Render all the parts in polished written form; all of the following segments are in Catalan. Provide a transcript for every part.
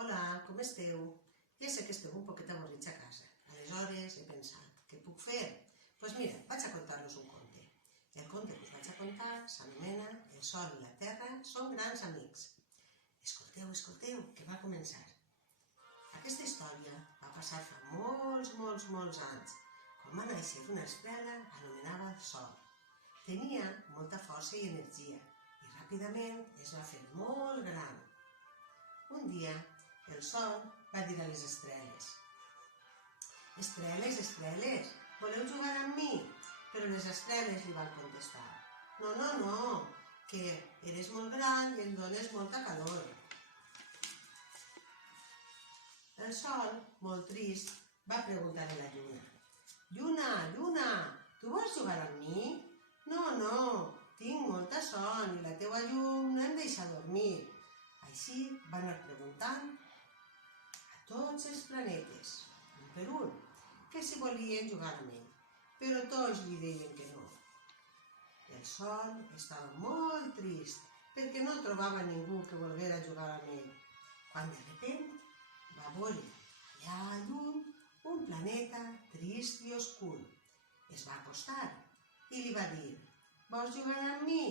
Hola, com esteu? Ja sé que esteu un poquet avorrits a casa. Aleshores he pensat, què puc fer? Doncs mira, vaig a contar-vos un conte. El conte que us vaig a contar s'anomena El sol i la terra són grans amics. Escolteu, escolteu, que va començar. Aquesta història va passar fa molts anys, quan va néixer una estrela anomenada Sol. Tenia molta força i energia i ràpidament es va fer molt gran. Un dia, el Sol va dir a les estreles: Estreles, estreles, voleu jugar amb mi? Però les estreles li van contestar: No, que eres molt gran i em dones molta calor. El Sol, molt trist, va preguntar a la Lluna: Lluna, tu vols jugar amb mi? No, tinc molta son i la teua llum no em deixa dormir. Així va anar preguntant a tots els planetes, un per un, que si volien jugar amb ell, però tots li deien que no. El Sol estava molt trist perquè no trobava ningú que volguera jugar amb ell, quan de repent va veure allà lluny un planeta trist i oscur. Es va acostar i li va dir: Vols jugar amb mi?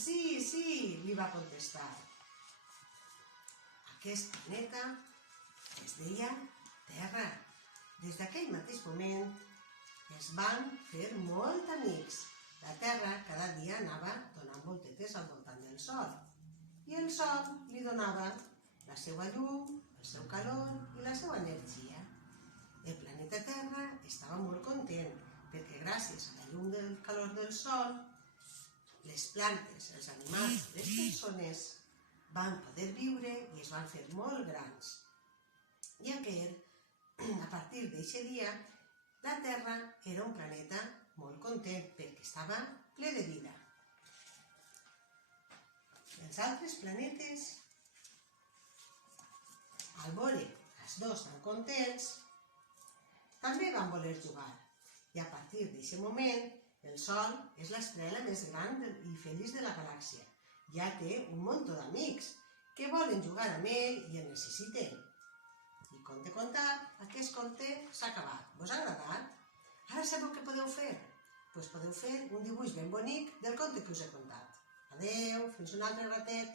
Sí, li va contestar. Aquest planeta es deia Terra. Des d'aquell mateix moment es van fer molt amics. La Terra cada dia anava donant voltetes al voltant del Sol i el Sol li donava la seva llum, el seu calor i la seva energia. El planeta Terra estava molt content perquè gràcies a la llum del calor del Sol, les plantes, els animals i les persones van poder viure i es van fer molt grans. I a partir d'aquest dia, la Terra era un planeta molt content perquè estava ple de vida. Els altres planetes, al veure els dos tan contents, també van voler jugar. I a partir d'aquest moment, el Sol és l'estrela més gran i feliç de la galàxia. Ja té un munt d'amics que volen jugar amb ell i el necessiten. I conte contat, aquest conte s'ha acabat. Vos ha agradat? Ara sabeu què podeu fer? Doncs podeu fer un dibuix ben bonic del conte que us he contat. Adeu, fins un altre ratet.